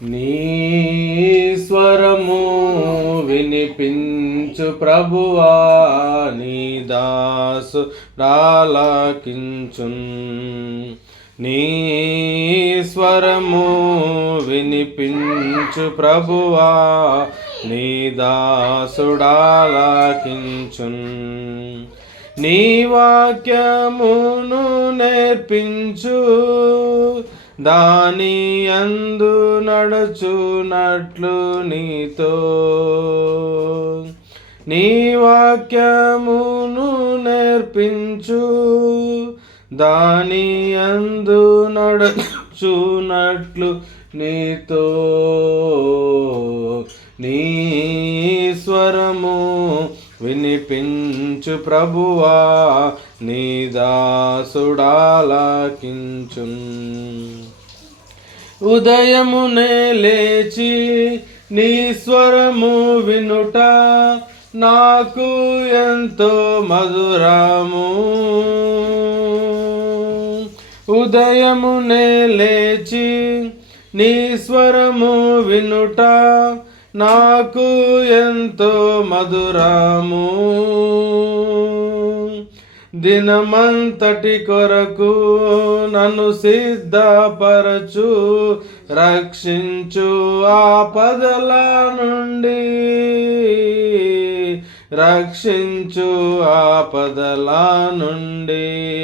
నీ స్వరము వినిపించు ప్రభువా నీ దాసు రాలకించున్ నీ స్వరము వినిపించు ప్రభువా నీ దాసుడాలకించున్ నీ వాక్యమును నేర్పించు. దాని అందు నడుచునట్లు నీతో. నీ వాక్యమును నేర్పించు. దాని అందు నడుచునట్లు నీతో. నీ స్వరము వినిపించు ప్రభువా నీ దాసుడాలకించున్. ఉదయమునే లేచి నీ స్వరము వినుట నాకు ఎంతో మధురము. ఉదయమునే లేచి నీ స్వరము వినుట నాకు ఎంతో మధురాము. దినమంతటి కొరకు నన్ను సిద్ధపరచు రక్షించు ఆపదల నుండి. రక్షించు ఆపదల నుండి.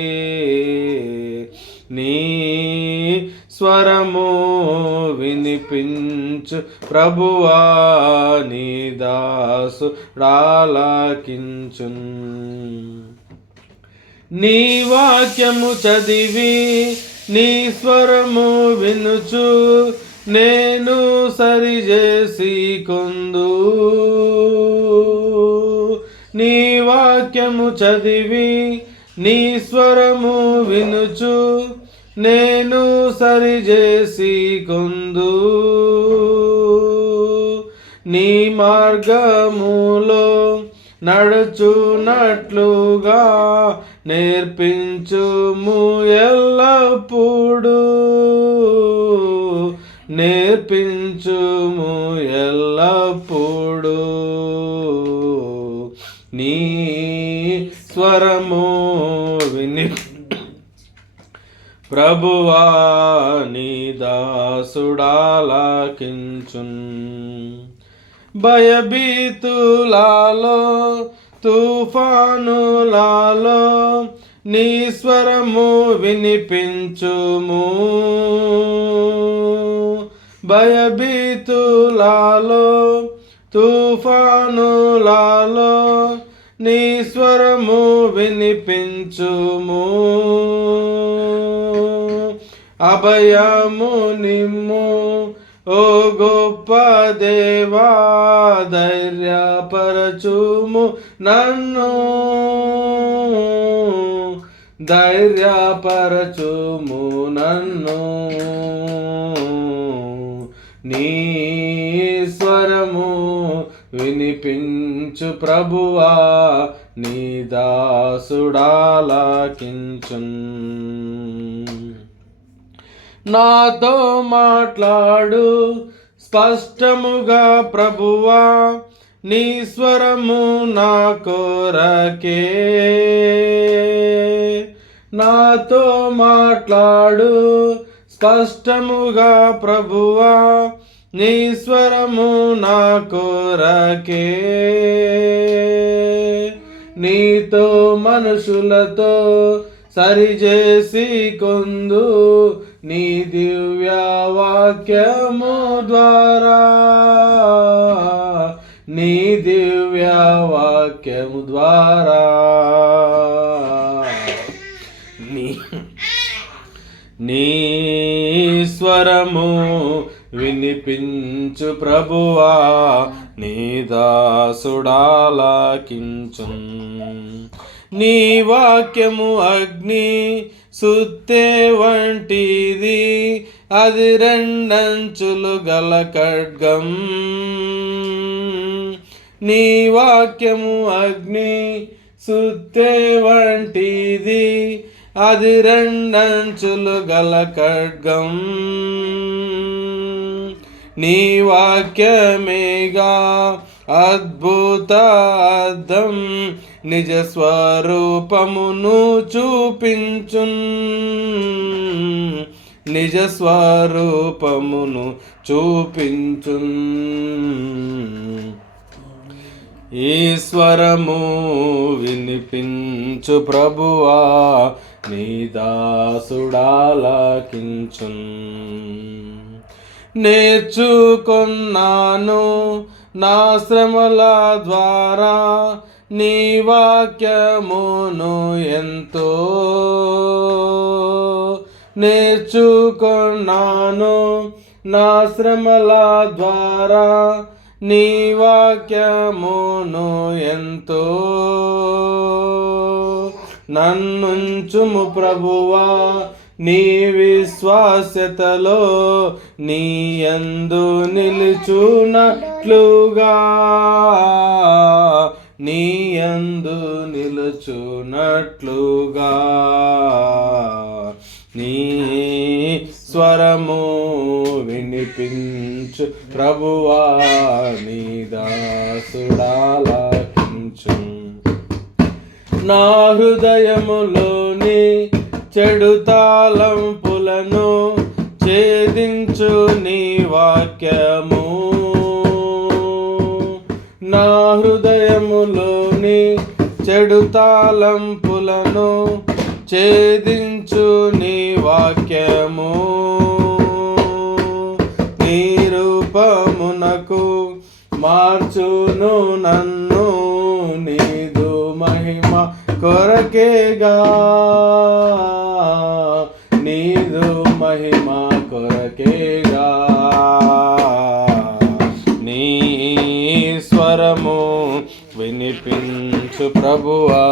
నీ స్వరము వినిపించు ప్రభువా నీ దాసు రాలకించున్. నీ వాక్యము చదివి నీ స్వరము వినుచు నేను సరిచేసి కొందు. నీ వాక్యము చదివి నీ స్వరము వినుచు నేను సరిచేసి కొందు. నీ మార్గములో నడుచునట్లుగా నేర్పించుము ఎల్లప్పుడు. నేర్పించుము ఎల్లప్పుడు. నీ స్వరము ప్రభువా నీ దాసుడాలకించున్. భయభీతులాలో తుఫానులాలో నీ స్వరము వినిపించుము. భయభీతులాలో తుఫానులాలో నీ స్వరము వినిపించుము. అభయము నిమ్ము ఓ గొప్ప దేవా ధైర్యపరచుము నన్ను. ధైర్యపరచుము నన్ను. నీ స్వరము వినిపించు ప్రభువా నీ దాసుడాలకించున్ నాతో మాట్లాడు. స్పష్టముగా ప్రభువా నీ స్వరము నా కోరకే. నాతో మాట్లాడు. స్పష్టముగా ప్రభువా నీ స్వరము నా కోరకే. నీతో మనుషులతో సరిచేసి కొందు. దివ్య వాక్యము ద్వారా నీ దివ్య వాక్యము ద్వారా నీ నీ స్వరము వినిపించు ప్రభువా నీ దాసుడాలకించున్ నీ వాక్యము అగ్ని సుత్తే వంటిది అది రెండంచులు గల ఖడ్గం. నీ వాక్యము అగ్ని సుత్తే వంటిది అది రెండంచులు గల ఖడ్గం. నీ వాక్యమేగా అద్భుత అర్థం నిజ స్వరూపమును చూపించున్. నిజ స్వరూపమును చూపించున్. ఈశ్వరము వినిపించు ప్రభువా నీ దాసుడాలకించున్. నేర్చుకున్నాను నా శ్రమల ద్వారా నీ వాక్యమును ఎంతో నేర్చుకున్నాను. నా శ్రమల ద్వారా నీ వాక్యమును ఎంతో నన్నుంచుము ప్రభువా నీ విశ్వాసతలో నీ యందు నిలుచున్నట్లుగా నీయందు నిలుచునట్లుగా. నీ స్వరము వినిపించు ప్రభువా నీ దాసుడాలకించు నా హృదయములోని చెడు తాళంపులను ఛేదించు నీ వాక్యము నా హృదయములోని చెడు తాళంపులను ఛేదించు నీ వాక్యము. నీ రూపమునకు మార్చును నన్ను నీదు మహిమ కొరకేగా. వినిపించు ప్రభువా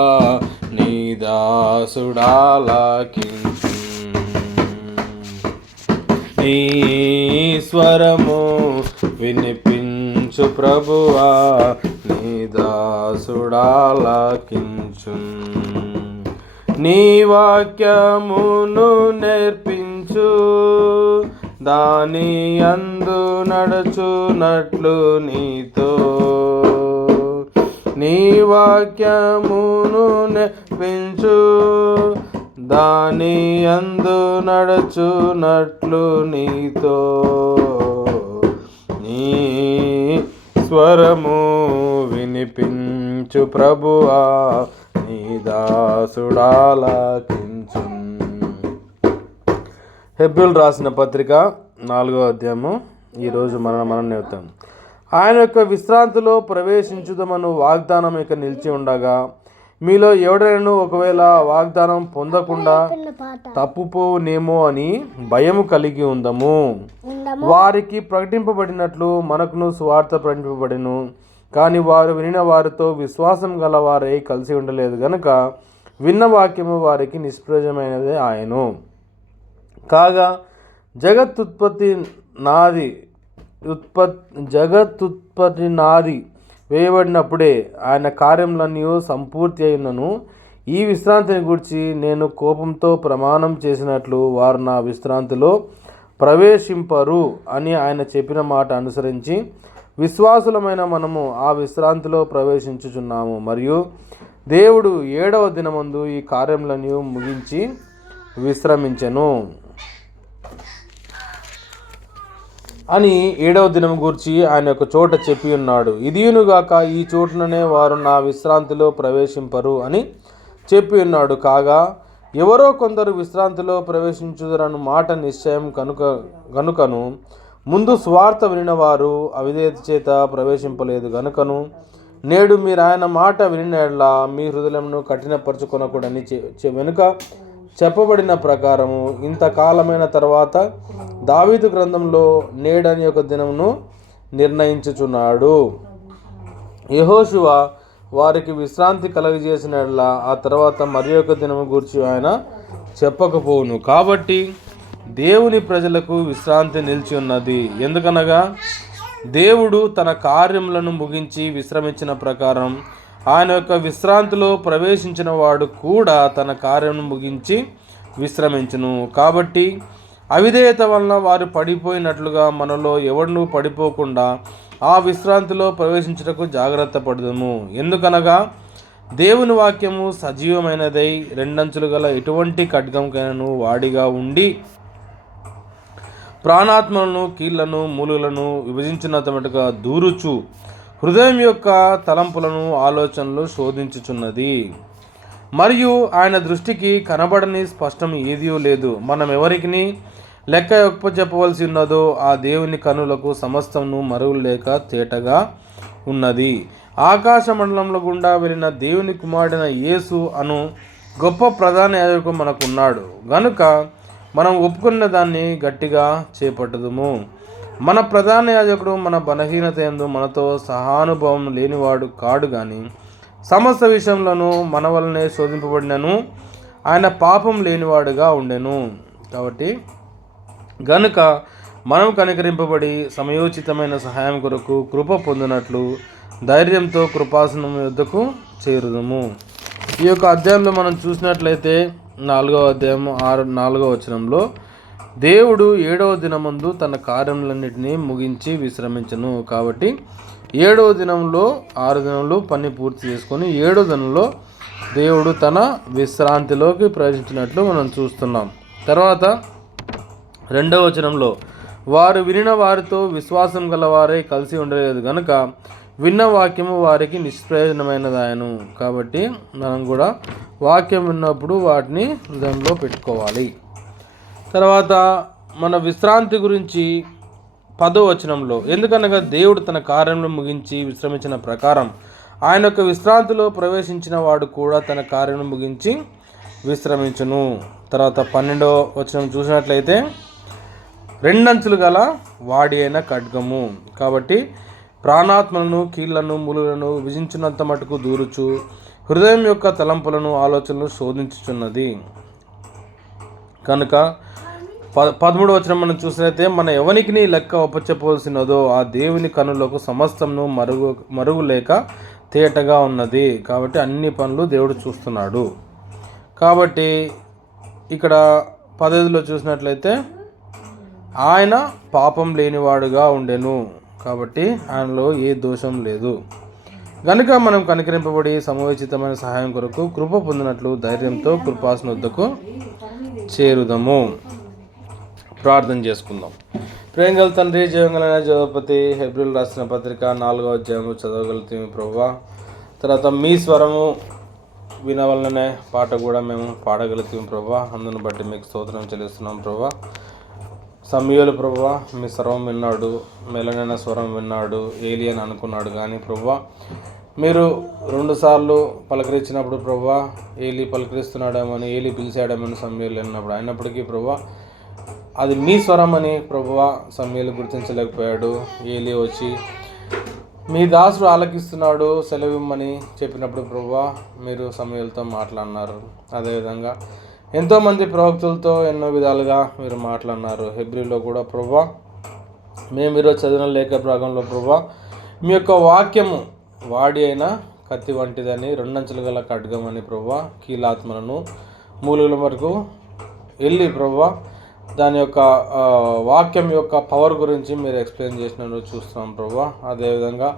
నీ దాసుడాలకించు నీ స్వరము వినిపించు ప్రభువా నీ దాసుడాలకించు నీ వాక్యమును నేర్పించు దాని అందు నడుచునట్లు నీతో. నీ వాక్యమును నేర్పించు దాని అందు నడుచునట్లు నీతో. నీ స్వరము వినిపించు ప్రభువా నీ దాసుడాలకించు హెబ్యుల్ రాసిన పత్రిక నాలుగో అధ్యాయము ఈరోజు మన మనం నేర్తాం ఆయన యొక్క విశ్రాంతిలో ప్రవేశించుదమను వాగ్దానం ఇక నిలిచి ఉండగా మీలో ఎవడైనా ఒకవేళ వాగ్దానం పొందకుండా తప్పుపోనేమో అని భయము కలిగి ఉందము. వారికి ప్రకటింపబడినట్లు మనకును స్వార్థ ప్రకటింపబడిను. కానీ వారు వినిన వారితో విశ్వాసం గల వారై కలిసి ఉండలేదు గనుక విన్న వాక్యము వారికి నిష్ప్రయోజనమైనదే ఆయను కాగా జగత్తుత్పత్తి నాది ఉత్పత్ జగత్తుత్పత్తి నాది వేయబడినప్పుడే ఆయన కార్యములన్నీ సంపూర్తి అయినను. ఈ విశ్రాంతిని గురించి నేను కోపంతో ప్రమాణం చేసినట్లు వారు నా విశ్రాంతిలో ప్రవేశింపరు అని ఆయన చెప్పిన మాట అనుసరించి విశ్వాసులమైన మనము ఆ విశ్రాంతిలో ప్రవేశించుచున్నాము. మరియు దేవుడు ఏడవ దినమందు ఈ కార్యములను ముగించి విశ్రమించెను. అని ఏడవ దినం గురించి ఆయన ఒక చోట చెప్పి ఉన్నాడు. ఇదియునుగాక ఈ చోటుననే వారు నా విశ్రాంతిలో ప్రవేశింపరు అని చెప్పి ఉన్నాడు. కాగా ఎవరో కొందరు విశ్రాంతిలో ప్రవేశించుదరను మాట నిశ్చయం కనుక గనుకను ముందు స్వార్థ వినినవారు అవిధేత చేత ప్రవేశింపలేదు. గనుకను నేడు మీరు ఆయన మాట వినినలా మీ హృదయంను కఠినపరచుకొనకూడని చె- వెనుక చెప్పబడిన ప్రకారము ఇంతకాలమైన తర్వాత దావీదు గ్రంథంలో నేడని ఒక దినమును నిర్ణయించుచున్నాడు. యెహోషువ వారికి విశ్రాంతి కలగజేసినట్లా ఆ తర్వాత మరి ఒక దినము గురించి ఆయన చెప్పకపోవును. కాబట్టి దేవుని ప్రజలకు విశ్రాంతి నిలిచి ఉన్నది ఎందుకనగా దేవుడు తన కార్యములను ముగించి విశ్రమించిన ప్రకారం ఆయన యొక్క విశ్రాంతిలో ప్రవేశించిన వాడు కూడా తన కార్యం ముగించి విశ్రమించును. కాబట్టి అవిధేయత వలన వారు పడిపోయినట్లుగా మనలో ఎవడును పడిపోకుండా ఆ విశ్రాంతిలో ప్రవేశించటకు జాగ్రత్త పడదుము. ఎందుకనగా దేవుని వాక్యము సజీవమైనదై రెండంచులు గల ఎటువంటి ఖడ్గంకైనను వాడిగా ఉండి ప్రాణాత్మలను కీళ్ళను మూలులను విభజించినంతమటుగా దూరుచు. హృదయం యొక్క తలంపులను ఆలోచనలు శోధించుచున్నది. మరియు ఆయన దృష్టికి కనబడని స్పష్టం ఏదీ లేదు. మనం ఎవరికి లెక్క ఒప్ప చెప్పవలసి ఉన్నదో ఆ దేవుని కనులకు సమస్తమును మరువు లేక తేటగా ఉన్నది. ఆకాశ మండలంలో గుండా వెళ్ళిన దేవుని కుమారుడైన యేసు అను గొప్ప ప్రధాన యాజకుడు మనకున్నాడు. గనుక మనం ఒప్పుకున్న దాన్ని గట్టిగా చేపట్టదుము. మన ప్రధాన యాజకుడు మన బలహీనత ఎందు మనతో సహానుభవం లేనివాడు కాడు కానీ సమస్త విషయంలోనూ మన వలనే శోధింపబడినను ఆయన పాపం లేనివాడుగా ఉండెను. కాబట్టి గనుక మనం కనికరింపబడి సమయోచితమైన సహాయం కొరకు కృప పొందినట్లు ధైర్యంతో కృపాసనం యొద్దకు చేరుదము. ఈ యొక్క అధ్యాయంలో మనం చూసినట్లయితే నాలుగవ అధ్యాయం ఆరు నాలుగవ వచనంలో దేవుడు ఏడవ దినమందు తన కార్యములన్నిటినీ ముగించి విశ్రమించను. కాబట్టి ఏడవ దినంలో ఆరు దినంలో పని పూర్తి చేసుకొని ఏడో దినంలో దేవుడు తన విశ్రాంతిలోకి ప్రవేశించినట్లు మనం చూస్తున్నాం. తర్వాత రెండవ వచనంలో వారు వినిన వారితో విశ్వాసం గలవారే కలిసి ఉండలేదు కనుక విన్న వాక్యము వారికి నిష్ప్రయోజనమైనదాయను. కాబట్టి మనం కూడా వాక్యం విన్నప్పుడు వాటిని హృదయంలో పెట్టుకోవాలి. తర్వాత మన విశ్రాంతి గురించి పదో వచనంలో ఎందుకనగా దేవుడు తన కార్యంలో ముగించి విశ్రమించిన ప్రకారం ఆయన యొక్క విశ్రాంతిలో ప్రవేశించిన వాడు కూడా తన కార్యం ముగించి విశ్రమించును. తర్వాత పన్నెండో వచనం చూసినట్లయితే రెండంచులు గల వాడి అయిన ఖడ్గము. కాబట్టి ప్రాణాత్మలను కీళ్ళను ములులను విజించినంత మటుకు దూరుచు హృదయం యొక్క తలంపులను ఆలోచనలు శోధించుచున్నది. కనుక ప పదమూడు వచ్చిన మనం చూసినైతే మన ఎవనికి లెక్క ఒప్పచెప్పవలసినదో ఆ దేవుని కనులకు సమస్తమును మరుగు మరుగు లేక తేటగా ఉన్నది. కాబట్టి అన్ని పనులు దేవుడు చూస్తున్నాడు. కాబట్టి ఇక్కడ పదవిలో చూసినట్లయితే ఆయన పాపం లేనివాడుగా ఉండెను. కాబట్టి ఆయనలో ఏ దోషం లేదు. గనుక మనం కనికరింపబడి సమయోచితమైన సహాయం కొరకు కృప పొందినట్లు ధైర్యంతో కృపాసన వద్దకు చేరుదము. ప్రార్థన చేసుకుందాం. ప్రేంగల తండ్రి జీవంగలైన జగపతి హెబ్రిల్ రాసిన పత్రిక నాలుగవ అధ్యాయము చదవగలుగుతాము ప్రభా తర్వాత మీ స్వరము వినవలనే పాట కూడా మేము పాడగలుగుతాం ప్రభా అందును బట్టి మీకు స్తోత్రం చెల్లిస్తున్నాం ప్రభా సమయాలు ప్రభా మీ స్వరం విన్నాడు మెలనైన స్వరం విన్నాడు ఏలియన్ అనుకున్నాడు కానీ ప్రభా మీరు రెండుసార్లు పలకరించినప్పుడు ప్రభా ఏలి పలకరిస్తున్నాడేమని ఏలి పిలిచాడేమని సమయాలు అన్నప్పుడు అయినప్పటికీ ప్రభా అది మీ స్వరం అని ప్రభువ సమయాలు గుర్తించలేకపోయాడు. ఏలి వచ్చి మీ దాసుడు ఆలకిస్తున్నాడు సెలవిమ్మని చెప్పినప్పుడు ప్రభువా మీరు సమయాలతో మాట్లాడినారు. అదేవిధంగా ఎంతోమంది ప్రవక్తులతో ఎన్నో విధాలుగా మీరు మాట్లాడినారు. హెబ్రిలో కూడా ప్రభా మేము ఈరోజు చదివిన లేఖ భాగంలో ప్రభా మీ యొక్క వాక్యము వాడి అయిన కత్తి వంటిదని రెండంచెలు గల ఖడ్గమని ప్రభా కీలాత్మలను మూలుగుల వరకు వెళ్ళి ప్రభా దాని యొక్క వాక్యం యొక్క పవర్ గురించి మీరు ఎక్స్ప్లెయిన్ చేసినట్టు చూస్తున్నాం ప్రభా అదేవిధంగా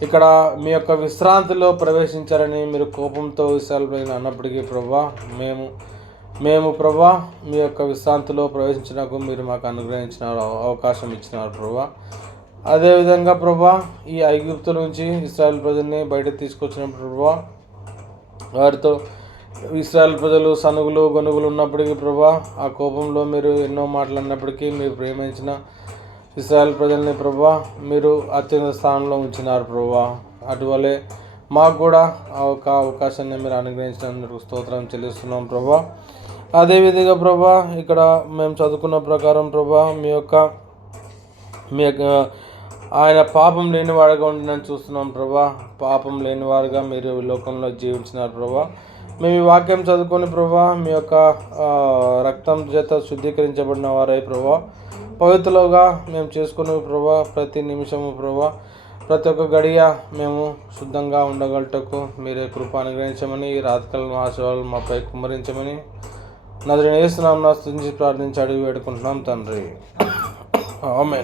ఇక్కడ మీ యొక్క విశ్రాంతిలో ప్రవేశించారని మీరు కోపంతో విశాలమైన అన్నప్పటికీ ప్రవ్వా మేము మేము ప్రభా మీ యొక్క విశ్రాంతిలో ప్రవేశించినకు మీరు మాకు అనుగ్రహించిన అవకాశం ఇచ్చినారు ప్రభా అదేవిధంగా ప్రభా ఈ ఐగుప్తు నుంచి ఇస్రాయల్ ప్రజల్ని బయటకు తీసుకొచ్చినప్పుడు ప్రభా వారితో ఇస్రాయల్ ప్రజలు సనుగులు గొనుగులు ఉన్నప్పటికీ ప్రభా ఆ కోపంలో మీరు ఎన్నో మాట్లాడినప్పటికీ మీరు ప్రేమించిన ఇస్రాయల్ ప్రజల్ని ప్రభా మీరు అత్యంత స్థానంలో ఉంచినారు ప్రభా. అటువలే మాకు కూడా ఆ ఒక అవకాశాన్ని మీరు అనుగ్రహించినందుకు స్తోత్రం చెల్లిస్తున్నాం ప్రభా. అదేవిధంగా ప్రభా ఇక్కడ మేము చదువుకున్న ప్రకారం ప్రభా మీ యొక్క మీ యొక్క ఆయన పాపం లేని వాడుగా చూస్తున్నాం ప్రభా. పాపం లేని వారుగా మీరు లోకంలో జీవించినారు ప్రభా. మేము ఈ వాక్యం చదువుకొని ప్రభా మీ యొక్క రక్తం చేత శుద్ధీకరించబడిన వారై ప్రభా. పవిత్రలుగా మేము చేసుకునే ప్రభా ప్రతి నిమిషము ప్రభా ప్రతి ఒక్క గడియ మేము శుద్ధంగా ఉండగలటకు మీరే కృప అనుగ్రహించమని ఈ రాతకాల మహాశివాలు మాపై కుమ్మరించమని నదిని వేస్తున్నాం స్థుతించి ప్రార్థించి అడిగి వేడుకుంటున్నాం తండ్రి. ఆమె